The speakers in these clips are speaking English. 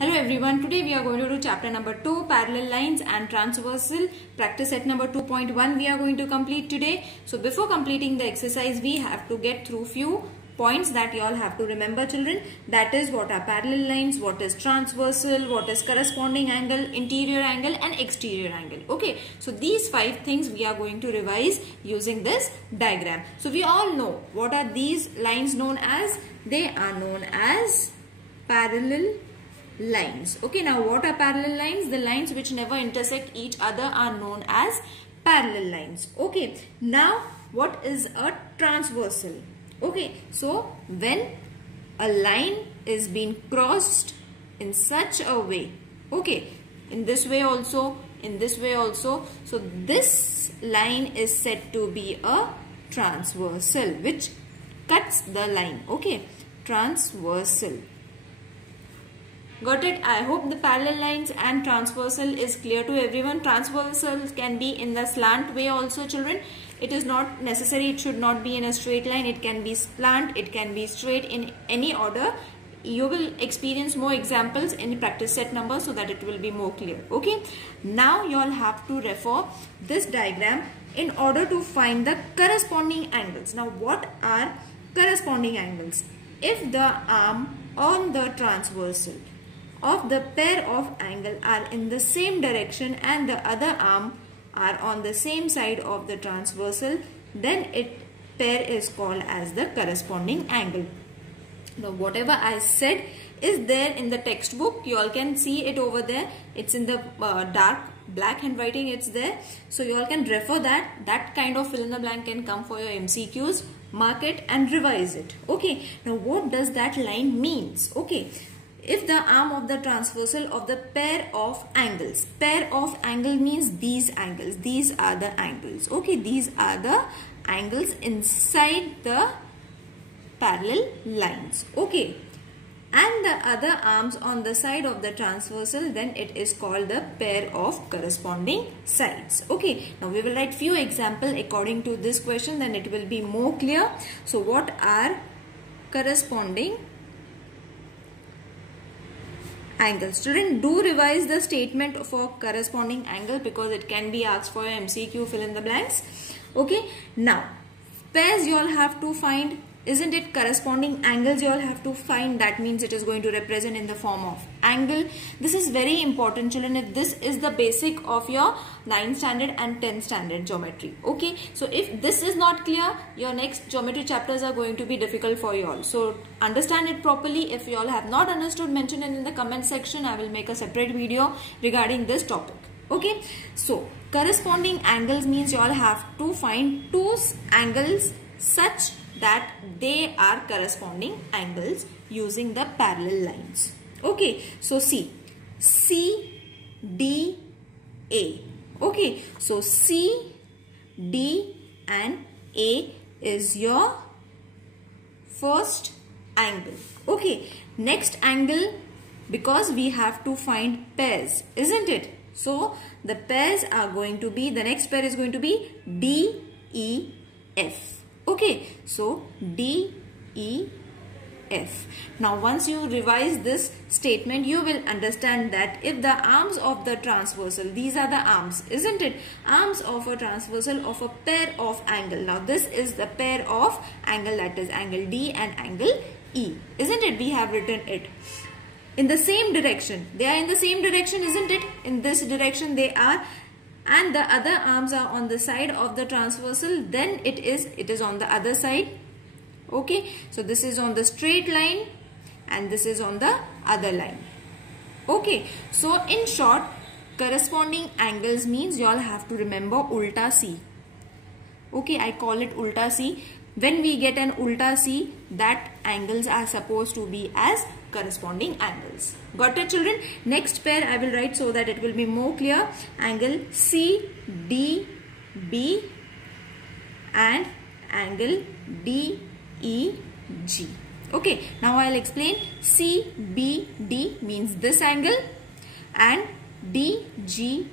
Hello everyone, today we are going to do chapter number 2, parallel lines and transversal. Practice set number 2.1 we are going to complete today. So before completing the exercise, we have to get through few points that you all have to remember, children. That is, what are parallel lines, what is transversal, what is corresponding angle, interior angle and exterior angle. Okay, so these 5 things we are going to revise using this diagram. So we all know what are these lines known as. They are known as parallel lines. Okay, now what are parallel lines? The lines which never intersect each other are known as parallel lines. Okay, now what is a transversal? Okay, so when a line is being crossed in such a way, okay, in this way also, in this way also, so this line is said to be a transversal, which cuts the line. Okay, transversal. Got it? I hope the parallel lines and transversal is clear to everyone. Transversal can be in the slant way also, children. It is not necessary, it should not be in a straight line. It can be slant, it can be straight, in any order. You will experience more examples in practice set number so that it will be more clear. Okay, now you all have to refer this diagram in order to find the corresponding angles. Now what are corresponding angles? If the arm on the transversal of the pair of angle are in the same direction and the other arm are on the same side of the transversal, then pair is called as the corresponding angle. Now whatever I said is there in the textbook. You all can see it over there. It's in the dark black handwriting, it's there. So you all can refer that. That kind of fill in the blank can come for your MCQs. Mark it and revise it. Okay, now what does that line means? Okay, if the arm of the transversal of the pair of angles, pair of angle means these angles, these are the angles. Okay, these are the angles inside the parallel lines. Okay, and the other arms on the side of the transversal, then it is called the pair of corresponding sides. Okay, now we will write few examples according to this question, then it will be more clear. So what are corresponding angles? Student, do revise the statement for corresponding angle because it can be asked for your MCQ fill in the blanks. Okay, now pairs you all have to find, isn't it? Corresponding angles you all have to find. That means it is going to represent in the form of angle. This is very important, children. If this is the basic of your 9th standard and 10th standard geometry. Okay, so if this is not clear, your next geometry chapters are going to be difficult for you all. So understand it properly. If you all have not understood, mention it in the comment section. I will make a separate video regarding this topic. Okay, so corresponding angles means you all have to find two angles such that they are corresponding angles using the parallel lines. Okay, so see, C, D, A. Okay, so C, D and A is your first angle. Okay, next angle, because we have to find pairs, isn't it? So the pairs are going to be, the next pair is going to be D, E, F. Okay, so D, E, F. Now once you revise this statement, you will understand that if the arms of the transversal, these are the arms, isn't it? Arms of a transversal of a pair of angle. Now this is the pair of angle, that is angle D and angle E, isn't it? We have written it in the same direction. They are in the same direction, isn't it? In this direction they are, and the other arms are on the side of the transversal, then it is on the other side. Okay, so this is on the straight line and this is on the other line. Okay, so in short, corresponding angles means you all have to remember ulta C. Okay, I call it ulta C. When we get an ulta C, that angles are supposed to be as corresponding angles. Got it, children? Next pair I will write so that it will be more clear. Angle C, D, B and angle D, E, G. Okay, now I'll explain. C, B, D means this angle and D, G,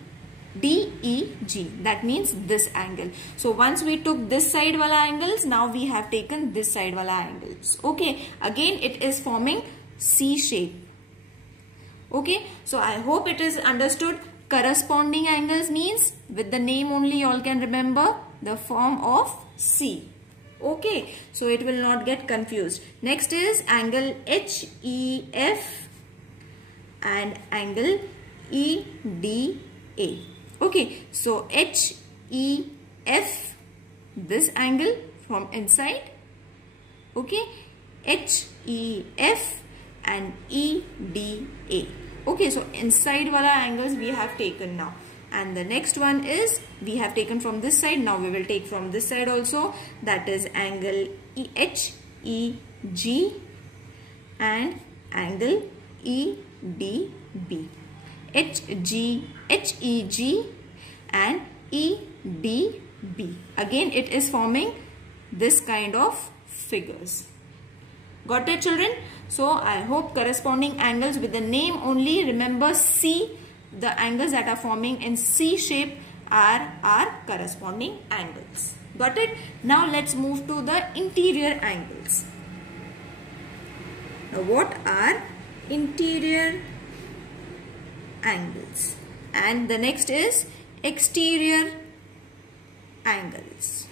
D, E, G, that means this angle. So once we took this side wala angles, now we have taken this side wala angles. Okay, again it is forming C shape. Okay, so I hope it is understood. Corresponding angles means with the name only you all can remember the form of C. Okay, so it will not get confused. Next is angle HEF and angle EDA. Okay, so HEF, this angle from inside. Okay, HEF and EDA. Okay, so inside wala angles we have taken now. And the next one is we have taken from this side. Now we will take from this side also. That is angle HEG and angle EDB. HEG and EDB. Again it is forming this kind of figures. Got it, children? So I hope corresponding angles with the name only, remember C, the angles that are forming in C shape are our corresponding angles. Got it? Now let's move to the interior angles. Now what are interior angles? And the next is exterior angles.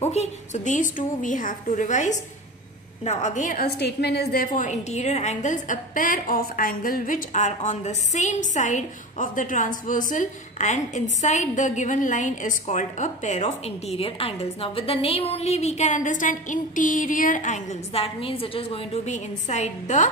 Okay, so these two we have to revise. Now again a statement is there for interior angles, a pair of angles which are on the same side of the transversal and inside the given line is called a pair of interior angles. Now with the name only we can understand interior angles. That means it is going to be inside the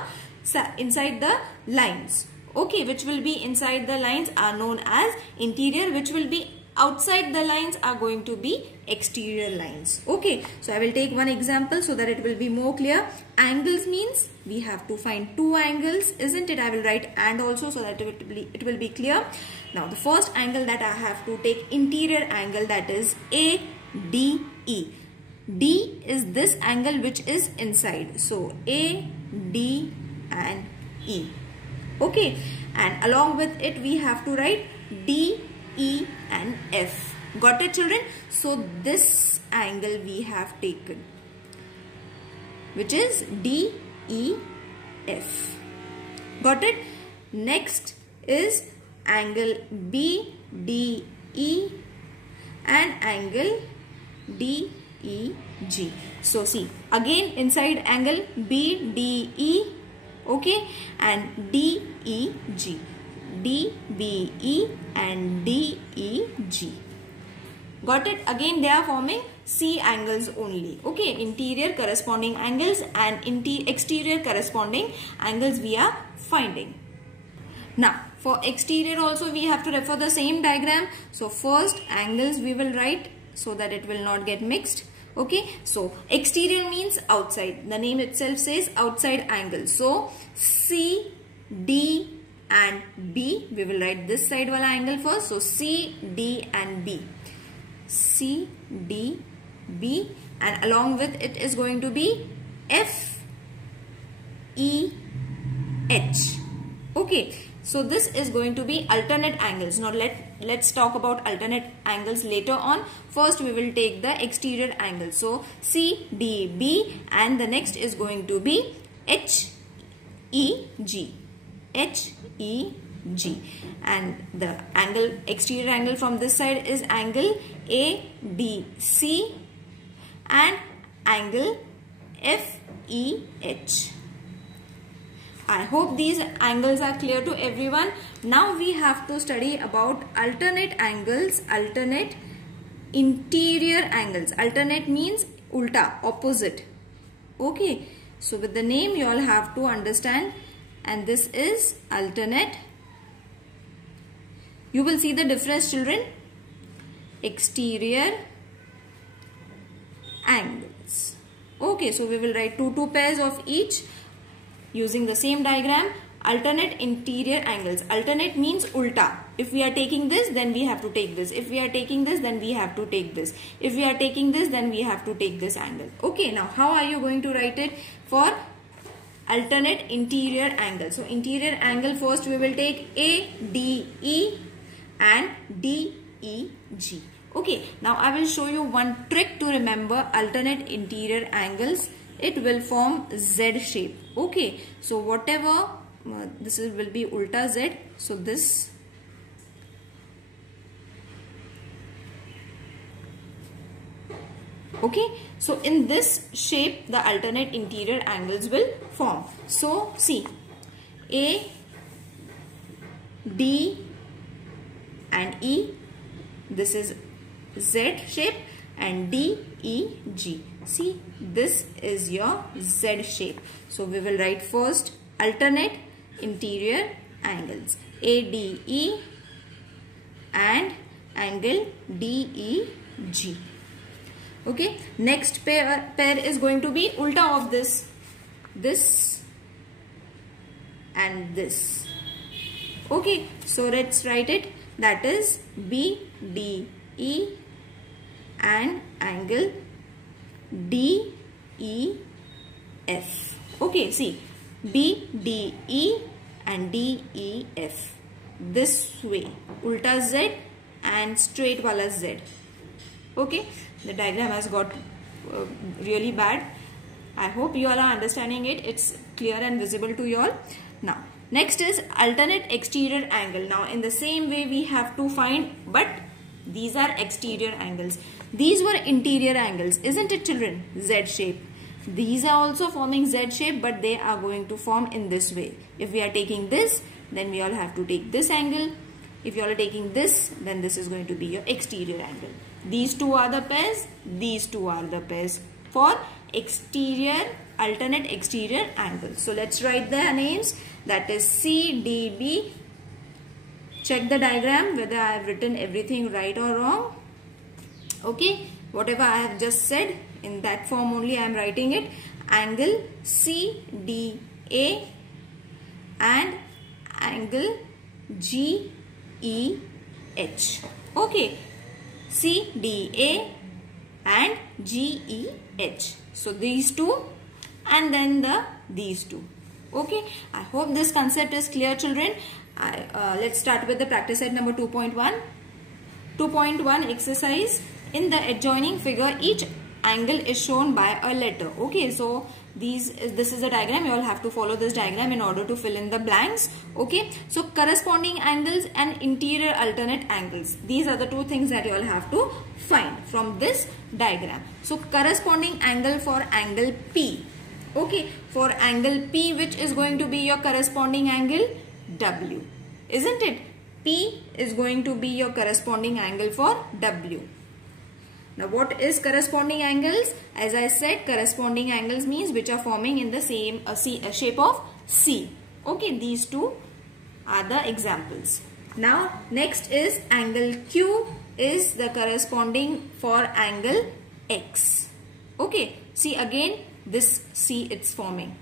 lines. Okay, which will be inside the lines are known as interior, which will be outside the lines are going to be exterior lines. Okay, so I will take one example so that it will be more clear. Angles means we have to find two angles, isn't it? I will write and also so that it will be clear. Now the first angle that I have to take interior angle, that is ADE. D is this angle which is inside. So AD and E. Okay, and along with it we have to write D, E and F. Got it, children? So this angle we have taken, which is D, E, F. Got it? Next is angle B, D, E and angle D, E, G. So see, again inside angle B, D, E, okay, and D, E, G. D, B, E and D, E, G. Got it? Again they are forming C angles only. Okay, interior corresponding angles and exterior corresponding angles we are finding. Now for exterior also we have to refer the same diagram. So first angles we will write so that it will not get mixed. Okay, so exterior means outside. The name itself says outside angle. So C, D and B, we will write this side wala angle first. So C, D and B. C, D, B, and along with it is going to be F, E, H. Okay, so this is going to be alternate angles. Now let's talk about alternate angles later on. First we will take the exterior angle. So C, D, B, and the next is going to be H, E, G. H, E, G, and the angle exterior angle from this side is angle A, B, C and angle F, E, H. I hope these angles are clear to everyone. Now we have to study about alternate angles, alternate interior angles. Alternate means ulta, opposite. Okay, so with the name you all have to understand, and this is alternate. You will see the difference, children. Exterior angles. Okay, so we will write two pairs of each using the same diagram. Alternate interior angles. Alternate means ulta. If we are taking this, then we have to take this. If we are taking this, then we have to take this. If we are taking this, then we have to take this angle. Okay, now how are you going to write it for alternate interior angle? So interior angle, first we will take ADE and DEG. Okay, now I will show you one trick to remember alternate interior angles. It will form Z shape. Okay, so whatever this will be ulta Z. So this. Okay, so in this shape the alternate interior angles will form. So see, A, D and E, this is Z shape, and D, E, G. See, this is your Z shape. So we will write first alternate interior angles, ADE and angle DEG. Okay, next pair is going to be ulta of this and this. Okay, so let's write it, that is BDE and angle DEF. Okay, see, BDE and DEF, this way, ulta Z and straight wala Z. Okay, the diagram has got really bad. I hope you all are understanding it. It's clear and visible to you all. Now, next is alternate exterior angle. Now, in the same way we have to find, but these are exterior angles. These were interior angles, isn't it children? Z shape. These are also forming Z shape, but they are going to form in this way. If we are taking this, then we all have to take this angle. If you all are taking this, then this is going to be your exterior angle. These two are the pairs, these two are the pairs for exterior, alternate exterior angles. So let's write their names, that is CDB. Check the diagram whether I have written everything right or wrong. Okay, whatever I have just said, in that form only I am writing it. Angle CDA and angle GEH. Okay, CDA and GEH. So these two and then these two. Okay, I hope this concept is clear children. Let's start with the practice set number 2.1. 2.1 exercise. In the adjoining figure, each angle is shown by a letter. Okay, so this is a diagram. You all have to follow this diagram in order to fill in the blanks. Okay, so corresponding angles and interior alternate angles, these are the two things that you all have to find from this diagram. So corresponding angle for angle P. Okay, for angle P, which is going to be your corresponding angle? W, isn't it? P is going to be your corresponding angle for W. Now what is corresponding angles? As I said, corresponding angles means which are forming in the same shape of C. Okay, these two are the examples. Now next is angle Q is the corresponding for angle X. Okay, see again this C it's forming.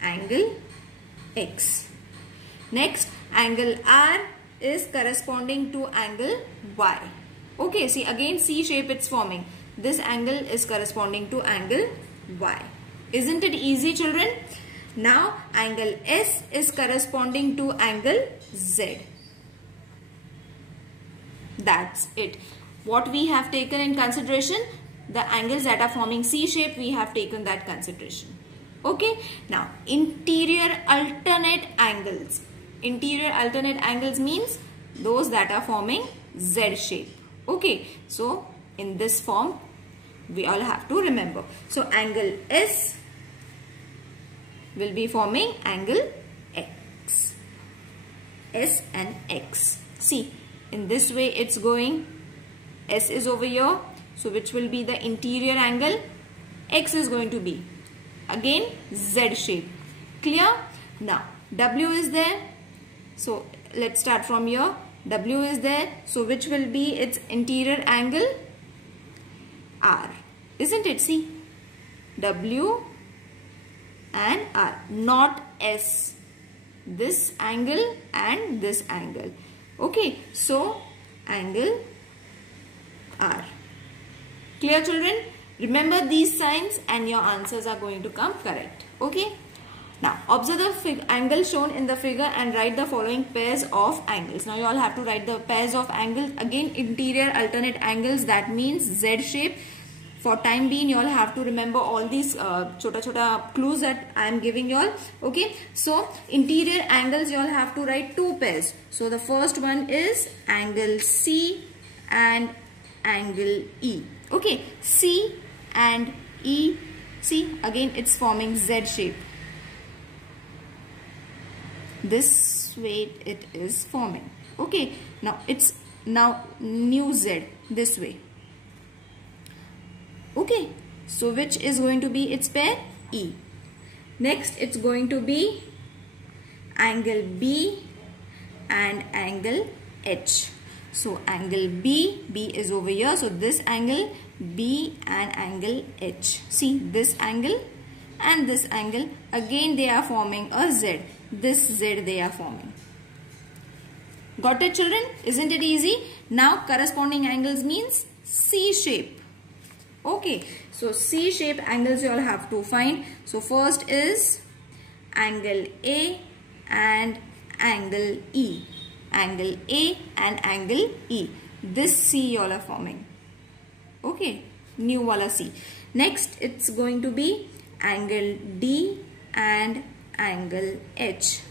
Angle X. Next, angle R is corresponding to angle Y. Okay, see again C shape it's forming. This angle is corresponding to angle Y. Isn't it easy children? Now angle S is corresponding to angle Z. That's it. What we have taken in consideration, the angles that are forming C shape, we have taken that consideration. Okay, now interior alternate angles. Interior alternate angles means those that are forming Z shape. Okay, so in this form we all have to remember. So angle S will be forming angle X. S and X. See, in this way it's going. S is over here. So which will be the interior angle? X is going to be again Z shape. Clear? Now W is there. So let's start from here. W is there. So which will be its interior angle? R. Isn't it? See, W and R, not S. This angle and this angle. Okay, so angle R. Clear children? Remember these signs and your answers are going to come correct. Okay. Now observe the angle shown in the figure and write the following pairs of angles. Now you all have to write the pairs of angles. Again, interior alternate angles, that means Z shape. For time being, you all have to remember all these chota clues that I am giving you all. Okay, so interior angles you all have to write two pairs. So the first one is angle C and angle E. Okay, C and E. See, again it's forming Z shape. This way it is forming. Okay, now it's new Z this way. Okay, so which is going to be its pair? E. Next it's going to be angle B and angle H. So angle B is over here. So this angle B and angle H. See, this angle and this angle, again they are forming a Z. This Z they are forming. Got it, children? Isn't it easy? Now corresponding angles means C shape. Okay, so C shape angles you all have to find. So first is angle A and angle E. Angle A and angle E. This C you all are forming. Okay, new wala C. Next it's going to be angle D and angle H.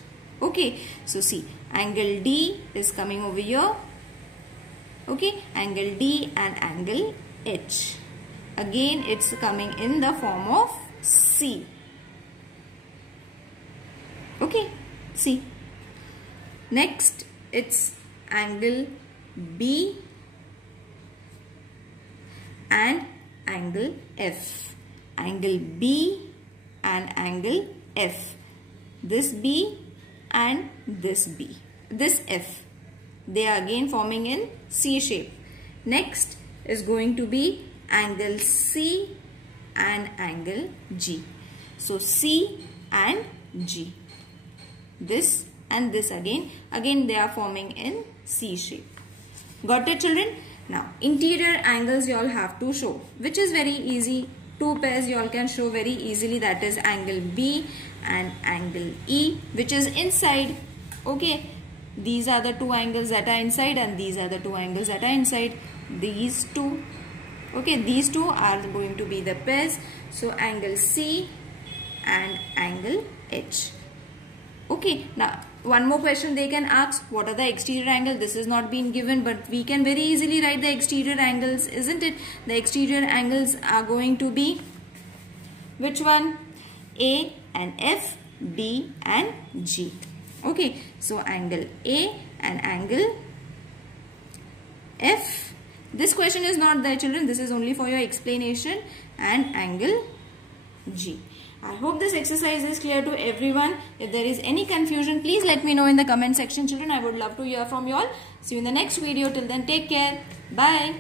Okay, so see, angle D is coming over here. Okay, angle D and angle H. Again it's coming in the form of C. Okay, C. Next it's angle B and angle F. Angle B and angle F. This B and this B. This F. They are again forming in C shape. Next is going to be angle C and angle G. So C and G. This and this again they are forming in C shape. Got it, children? Now interior angles you all have to show, which is very easy. Two pairs you all can show very easily, that is angle B and angle E, which is inside. Okay, these are the two angles that are inside and these are the two angles that are inside. These two. Okay, these two are going to be the pairs. So angle C and angle H. Okay, now one more question they can ask, what are the exterior angles? This is not been given, but we can very easily write the exterior angles, isn't it? The exterior angles are going to be which one? A and F, B and G. Okay, so angle A and angle F. This question is not there, children. This is only for your explanation. And angle G. I hope this exercise is clear to everyone. If there is any confusion, please let me know in the comment section, children. I would love to hear from you all. See you in the next video. Till then, take care. Bye.